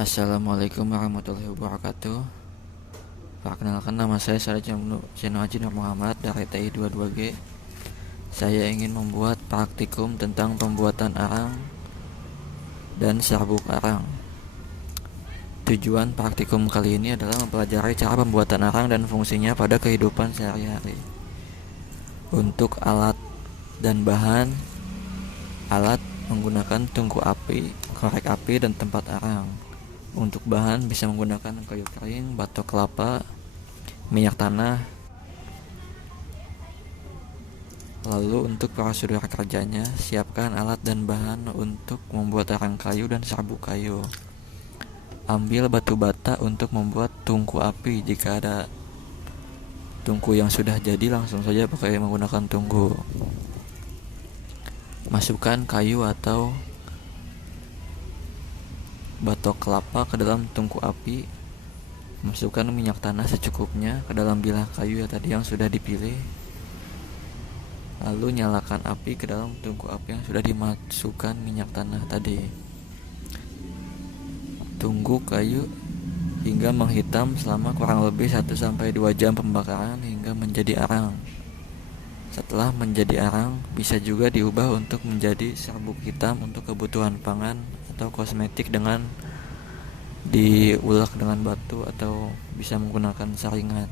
Assalamualaikum warahmatullahi wabarakatuh. Perkenalkan, nama saya Sarjana Haji Nur Muhammad dari TI 22G. Saya ingin membuat praktikum tentang pembuatan arang dan serbuk arang. Tujuan praktikum kali ini adalah mempelajari cara pembuatan arang dan fungsinya pada kehidupan sehari-hari. Untuk alat dan bahan, alat menggunakan tungku api, korek api, dan tempat arang. Untuk bahan bisa menggunakan kayu kering, batok kelapa, minyak tanah. Lalu untuk prosedur kerjanya, siapkan alat dan bahan untuk membuat arang kayu dan serbuk kayu. Ambil batu bata untuk membuat tungku api. Jika ada tungku yang sudah jadi, langsung saja pakai menggunakan tungku. Masukkan kayu atau batok kelapa ke dalam tungku api. Masukkan minyak tanah secukupnya ke dalam bilah kayu yang sudah dipilih. Lalu nyalakan api ke dalam tungku api yang sudah dimasukkan minyak tanah tadi. Tunggu kayu hingga menghitam selama kurang lebih 1-2 jam pembakaran hingga menjadi arang. Setelah menjadi arang, bisa juga diubah untuk menjadi serbuk hitam untuk kebutuhan pangan atau kosmetik dengan diulek dengan batu, atau bisa menggunakan saringan.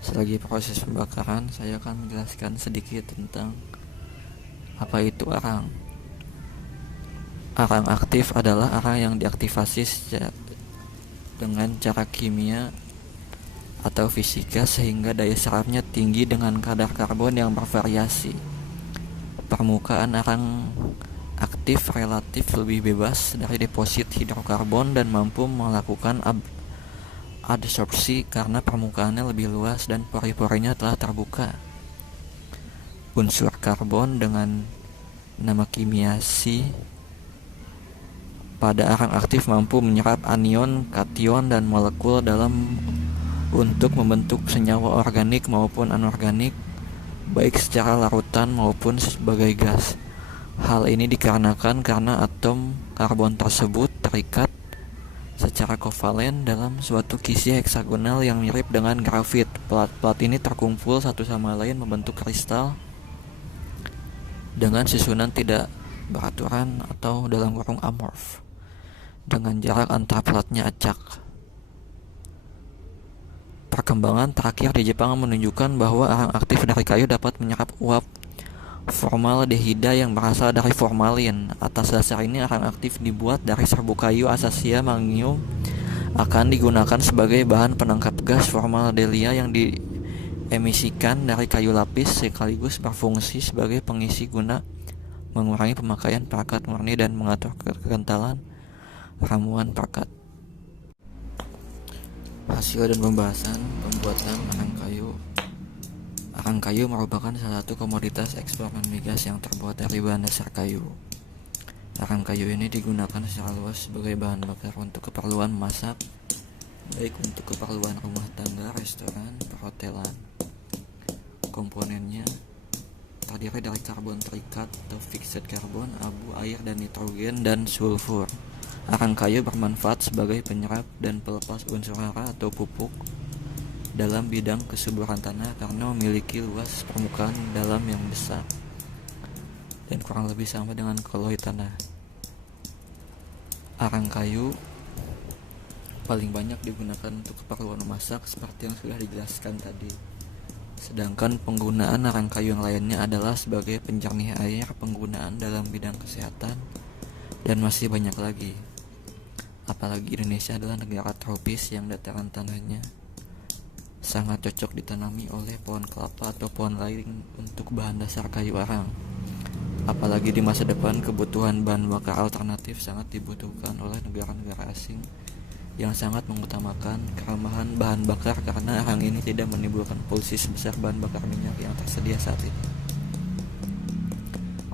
Selagi proses pembakaran, saya akan menjelaskan sedikit tentang apa itu arang. Arang aktif adalah arang yang diaktifasi dengan cara kimia atau fisika sehingga daya serapnya tinggi dengan kadar karbon yang bervariasi. Permukaan arang aktif relatif lebih bebas dari deposit hidrokarbon dan mampu melakukan adsorpsi karena permukaannya lebih luas dan pori-porinya telah terbuka. Unsur karbon dengan nama kimia Si pada arang aktif mampu menyerap anion, kation, dan molekul dalam untuk membentuk senyawa organik maupun anorganik, baik secara larutan maupun sebagai gas. Hal ini dikarenakan karena atom karbon tersebut terikat secara kovalen dalam suatu kisi heksagonal yang mirip dengan grafit. Plat-plat ini terkumpul satu sama lain membentuk kristal dengan susunan tidak beraturan atau dalam kurung amorf, dengan jarak antar platnya acak. Perkembangan terakhir di Jepang menunjukkan bahwa arang aktif dari kayu dapat menyerap uap formaldehida yang berasal dari formalin. Atas dasar ini, arang aktif dibuat dari serbuk kayu acacia magnum akan digunakan sebagai bahan penangkap gas formaldehyda yang diemisikan dari kayu lapis, sekaligus berfungsi sebagai pengisi guna mengurangi pemakaian perekat murni dan mengatur kekentalan ramuan perekat. Hasil dan pembahasan pembuatan arang kayu. Arang kayu merupakan salah satu komoditas ekspor non-migas yang terbuat dari bahan dasar kayu. Arang kayu ini digunakan secara luas sebagai bahan bakar untuk keperluan memasak, baik untuk keperluan rumah tangga, restoran, perhotelan. Komponennya terdiri dari karbon terikat atau fixed karbon, abu, air, dan nitrogen, dan sulfur. Arang kayu bermanfaat sebagai penyerap dan pelepas unsur hara atau pupuk dalam bidang kesuburan tanah karena memiliki luas permukaan dalam yang besar dan kurang lebih sama dengan kalori tanah. Arang kayu paling banyak digunakan untuk keperluan memasak seperti yang sudah dijelaskan tadi. Sedangkan penggunaan arang kayu yang lainnya adalah sebagai penjernih air, penggunaan dalam bidang kesehatan, dan masih banyak lagi. Apalagi Indonesia adalah negara tropis yang dataran tanahnya sangat cocok ditanami oleh pohon kelapa atau pohon lain untuk bahan dasar kayu arang. Apalagi di masa depan, kebutuhan bahan bakar alternatif sangat dibutuhkan oleh negara-negara asing yang sangat mengutamakan keramahan bahan bakar karena arang ini tidak menimbulkan polusi sebesar bahan bakar minyak yang tersedia saat ini.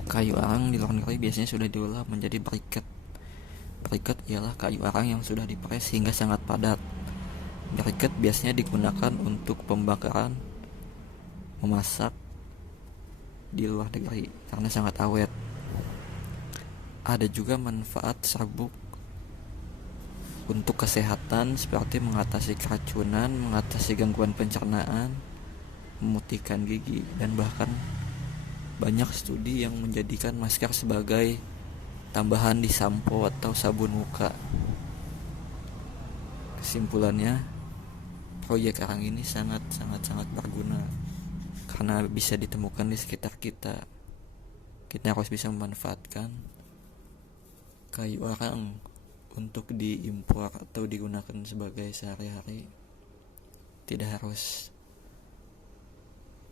Kayu arang di luar negeri biasanya sudah diolah menjadi briket. Briket ialah kayu arang yang sudah dipres hingga sangat padat. Briket biasanya digunakan untuk pembakaran, memasak di luar negeri karena sangat awet. Ada juga manfaat serbuk untuk kesehatan seperti mengatasi keracunan, mengatasi gangguan pencernaan, memutihkan gigi, dan bahkan banyak studi yang menjadikan masker sebagai tambahan di sampo atau sabun muka. Kesimpulannya, proyek karang ini sangat berguna karena bisa ditemukan di sekitar kita. Kita harus bisa memanfaatkan kayu arang untuk diimpor atau digunakan sebagai sehari-hari. Tidak harus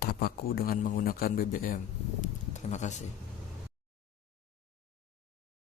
terpaku dengan menggunakan BBM. Terima kasih.